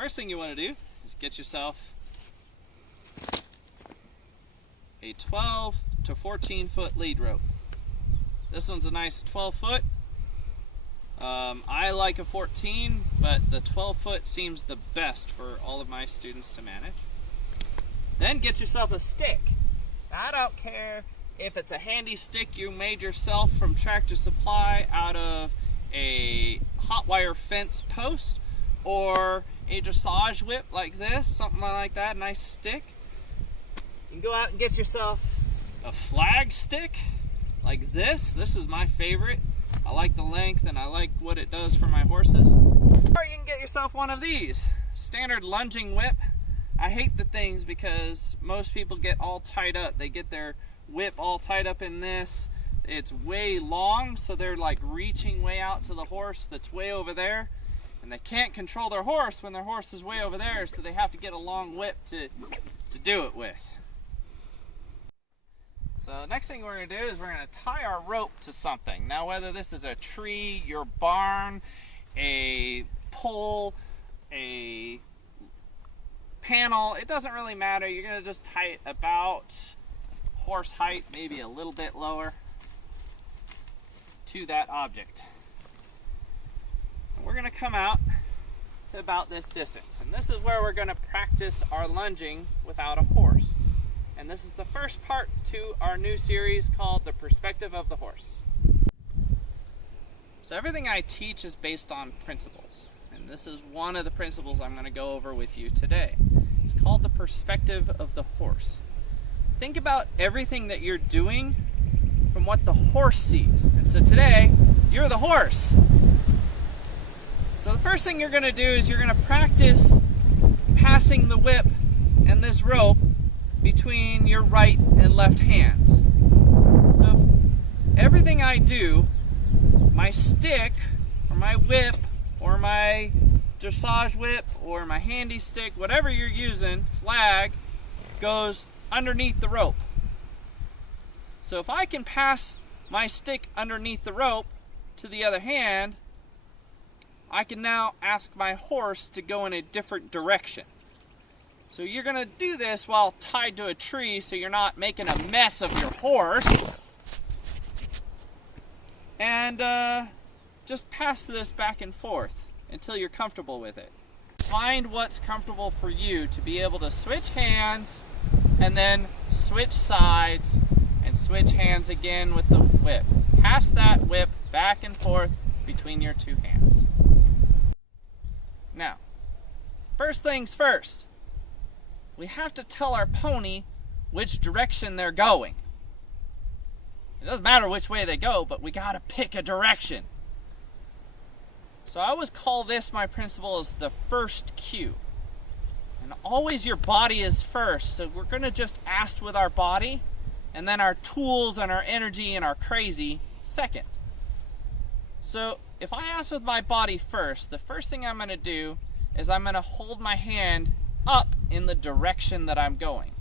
First thing you want to do is get yourself a 12 to 14 foot lead rope. This one's a nice 12 foot. I like a 14, but the 12 foot seems the best for all of my students to manage. Then get yourself a stick. Now, I don't care if it's a handy stick you made yourself from Tractor Supply out of a hot wire fence post, or a dressage whip like this, something like that, nice stick. You can go out and get yourself a flag stick like this. This is my favorite. I like the length and I like what it does for my horses. Or you can get yourself one of these, standard lunging whip. I hate the things because most people get all tied up. They get their whip all tied up in this. It's way long, so they're like reaching way out to the horse that's way over there. And they can't control their horse when their horse is way over there, so they have to get a long whip to do it with. So the next thing we're going to do is we're going to tie our rope to something. Now, whether this is a tree, your barn, a pole, a panel, it doesn't really matter. You're going to just tie it about horse height, maybe a little bit lower, to that object. And we're going to come out to about this distance. And this is where we're going to practice our lunging without a horse. And this is the first part to our new series called The Perspective of the Horse. So everything I teach is based on principles. And this is one of the principles I'm going to go over with you today. It's called the perspective of the horse. Think about everything that you're doing from what the horse sees. And so today, you're the horse. So the first thing you're going to do is you're going to practice passing the whip and this rope between your right and left hands. So everything I do, my stick or my whip or my dressage whip or my handy stick, whatever you're using, flag, goes underneath the rope. So if I can pass my stick underneath the rope to the other hand, I can now ask my horse to go in a different direction. So you're going to do this while tied to a tree so you're not making a mess of your horse. And just pass this back and forth until you're comfortable with it. Find what's comfortable for you to be able to switch hands and then switch sides and switch hands again with the whip. Pass that whip back and forth between your two hands. Now, first things first, we have to tell our pony which direction they're going. It doesn't matter which way they go, but we gotta pick a direction. So I always call this, my principle, is the first cue. And always your body is first, so we're gonna just act with our body, and then our tools and our energy and our crazy second. So if I ask with my body first, the first thing I'm gonna do is I'm gonna hold my hand up in the direction that I'm going.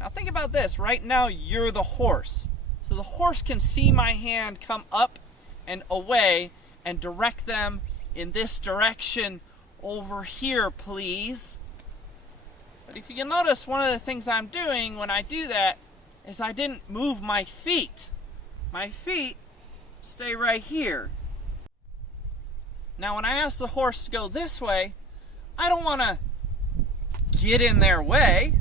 Now think about this. Right now you're the horse. So the horse can see my hand come up and away and direct them in this direction over here, please. But if you can notice, one of the things I'm doing when I do that is I didn't move my feet. My feet stay right here. Now when I ask the horse to go this way, I don't want to get in their way.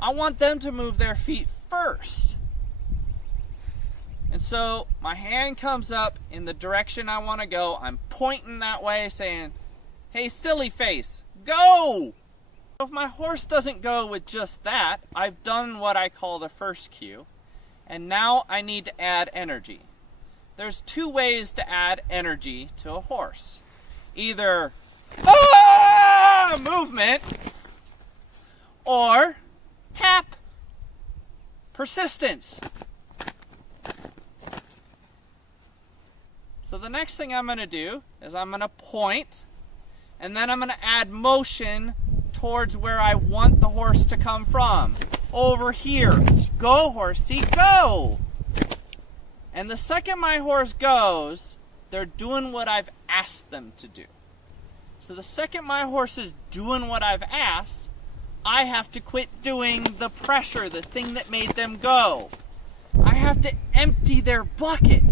I want them to move their feet first. And so my hand comes up in the direction I want to go. I'm pointing that way saying, hey, silly face, go! If my horse doesn't go with just that, I've done what I call the first cue. And now I need to add energy. There's two ways to add energy to a horse. Either movement, or tap, persistence. So the next thing I'm going to do is I'm going to point, and then I'm going to add motion towards where I want the horse to come from. Over here. Go, horsey, go! And the second my horse goes, they're doing what I've asked them to do. So the second my horse is doing what I've asked, I have to quit doing the pressure, the thing that made them go. I have to empty their bucket.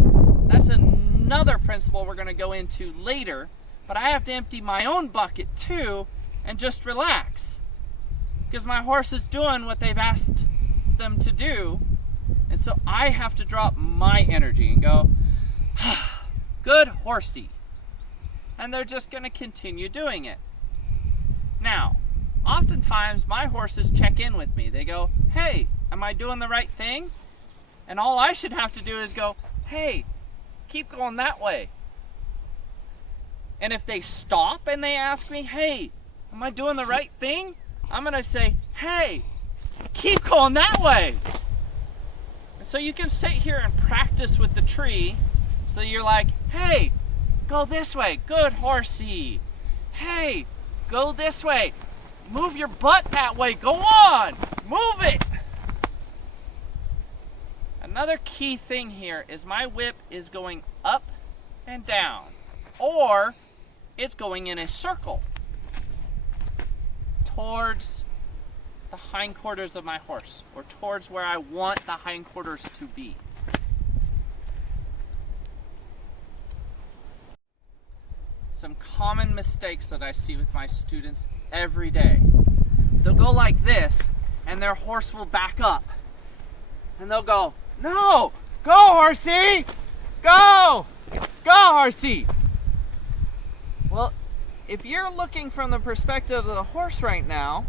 That's another principle we're going to go into later, but I have to empty my own bucket too and just relax. Because my horse is doing what they've asked them to do, and so I have to drop my energy and go, good horsey. And they're just going to continue doing it. Now, oftentimes my horses check in with me. They go, hey, am I doing the right thing? And all I should have to do is go, hey, keep going that way. And if they stop and they ask me, hey, am I doing the right thing? I'm going to say, hey, keep going that way. And so you can sit here and practice with the tree so that you're like, hey, go this way, good horsey. Hey, go this way. Move your butt that way, go on, move it. Another key thing here is my whip is going up and down, or it's going in a circle towards the hindquarters of my horse, or towards where I want the hindquarters to be. Some common mistakes that I see with my students every day. They'll go like this, and their horse will back up. And they'll go, no, go horsey, go horsey. Well, if you're looking from the perspective of the horse right now,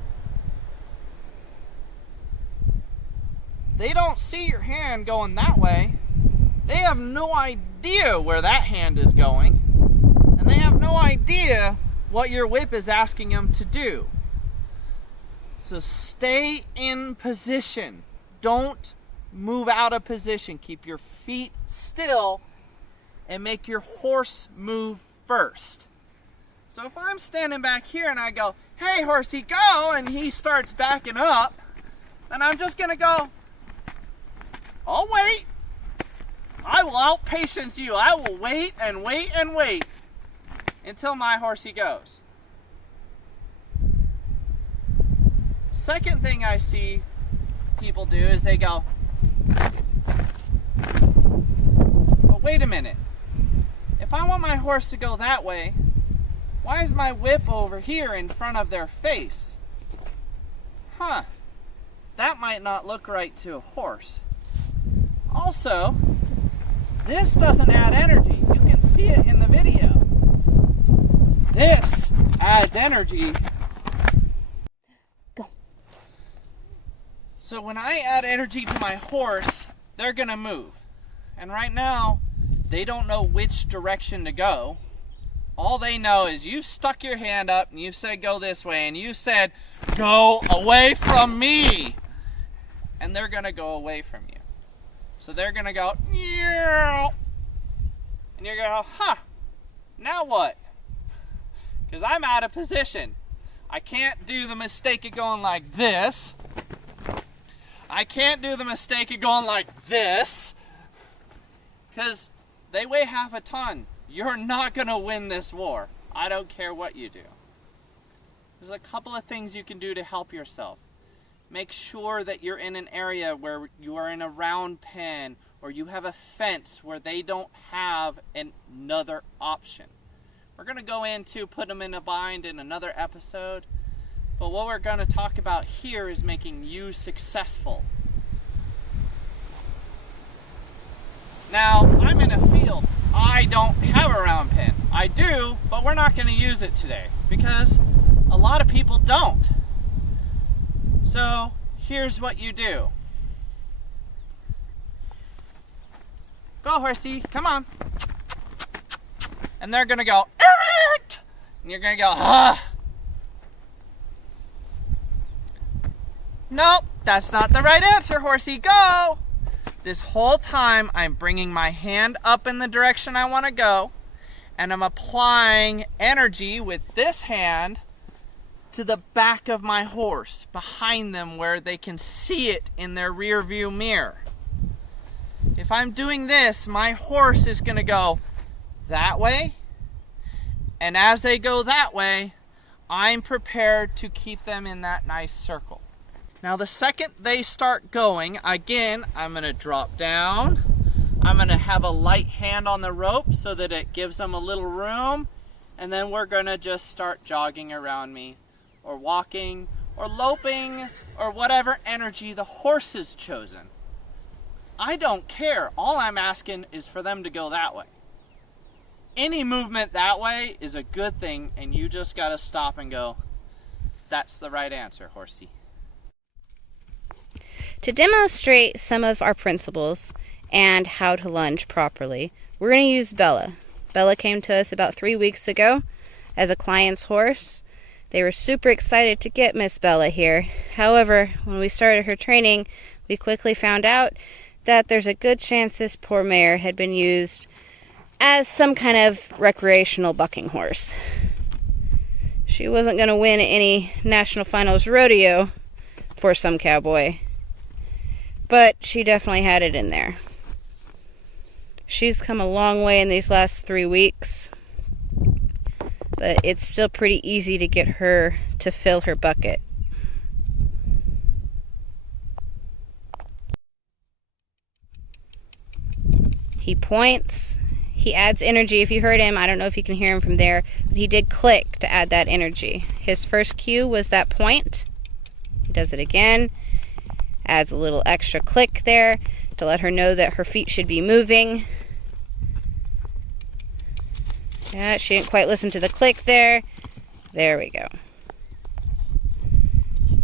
they don't see your hand going that way. They have no idea where that hand is going. And they have no idea what your whip is asking them to do. So stay in position. Don't move out of position. Keep your feet still and make your horse move first. So if I'm standing back here and I go, hey horsey, go, and he starts backing up, then I'm just going to go, I'll wait. I will outpatience you. I will wait and wait and wait until my horsey goes. Second thing I see people do is they go, but wait a minute. If I want my horse to go that way, why is my whip over here in front of their face? That might not look right to a horse. Also, this doesn't add energy. You can see it in the video. This adds energy. Go. So when I add energy to my horse, they're going to move. And right now, they don't know which direction to go. All they know is you stuck your hand up and you said go this way, and you said go away from me. And they're going to go away from you. So they're going to go, yeah. And you're going to go, now what? Because I'm out of position. I can't do the mistake of going like this. I can't do the mistake of going like this. Because they weigh half a ton. You're not going to win this war. I don't care what you do. There's a couple of things you can do to help yourself. Make sure that you're in an area where you are in a round pen, or you have a fence where they don't have another option. We're going to go into put them in a bind in another episode, but what we're going to talk about here is making you successful. Now, I'm in a field. I don't have a round pen. I do, but we're not going to use it today because a lot of people don't. So, here's what you do. Go, horsey, come on. And they're going to go, Earth! And you're going to go, Nope, that's not the right answer, horsey, go. This whole time, I'm bringing my hand up in the direction I want to go, and I'm applying energy with this hand to the back of my horse, behind them where they can see it in their rear view mirror. If I'm doing this, my horse is going to go that way, And as they go that way, I'm prepared to keep them in that nice circle. Now the second they start going, again, I'm going to drop down. I'm going to have a light hand on the rope so that it gives them a little room. And then we're going to just start jogging around me, or walking, or loping, or whatever energy the horse has chosen. I don't care. All I'm asking is for them to go that way. Any movement that way is a good thing, and you just got to stop and go, that's the right answer, horsey. To demonstrate some of our principles and how to lunge properly, we're going to use Bella. Bella came to us about 3 weeks ago as a client's horse. They were super excited to get Miss Bella here. However, when we started her training, we quickly found out that there's a good chance this poor mare had been used as some kind of recreational bucking horse. She wasn't going to win any national finals rodeo for some cowboy, but she definitely had it in there. She's come a long way in these last 3 weeks, but it's still pretty easy to get her to fill her bucket. He points. He adds energy. If you heard him, I don't know if you can hear him from there, but he did click to add that energy. His first cue was that point. He does it again. Adds a little extra click there to let her know that her feet should be moving. Yeah, she didn't quite listen to the click there. There we go.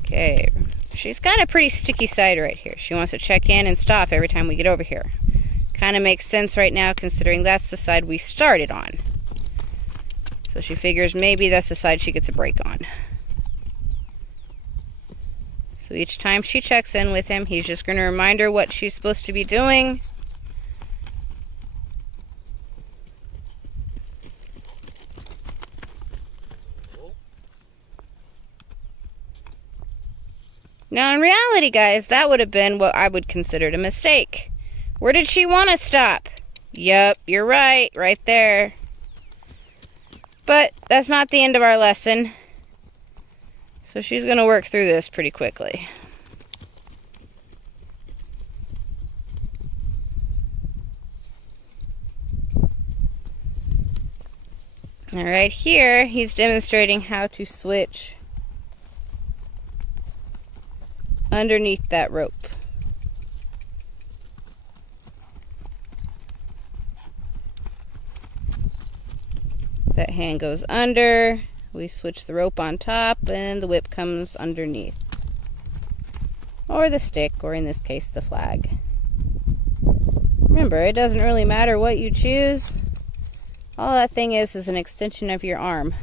Okay. She's got a pretty sticky side right here. She wants to check in and stop every time we get over here. Kind of makes sense right now considering that's the side we started on. So she figures maybe that's the side she gets a break on. So each time she checks in with him, he's just going to remind her what she's supposed to be doing. Now in reality, guys, that would have been what I would consider a mistake. Where did she want to stop? Yep, you're right there. But that's not the end of our lesson. So she's going to work through this pretty quickly. All right, here he's demonstrating how to switch underneath that rope. That hand goes under, we switch the rope on top, and the whip comes underneath. Or the stick, or in this case, the flag. Remember, it doesn't really matter what you choose. All that thing is an extension of your arm.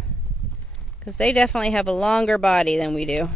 Because they definitely have a longer body than we do.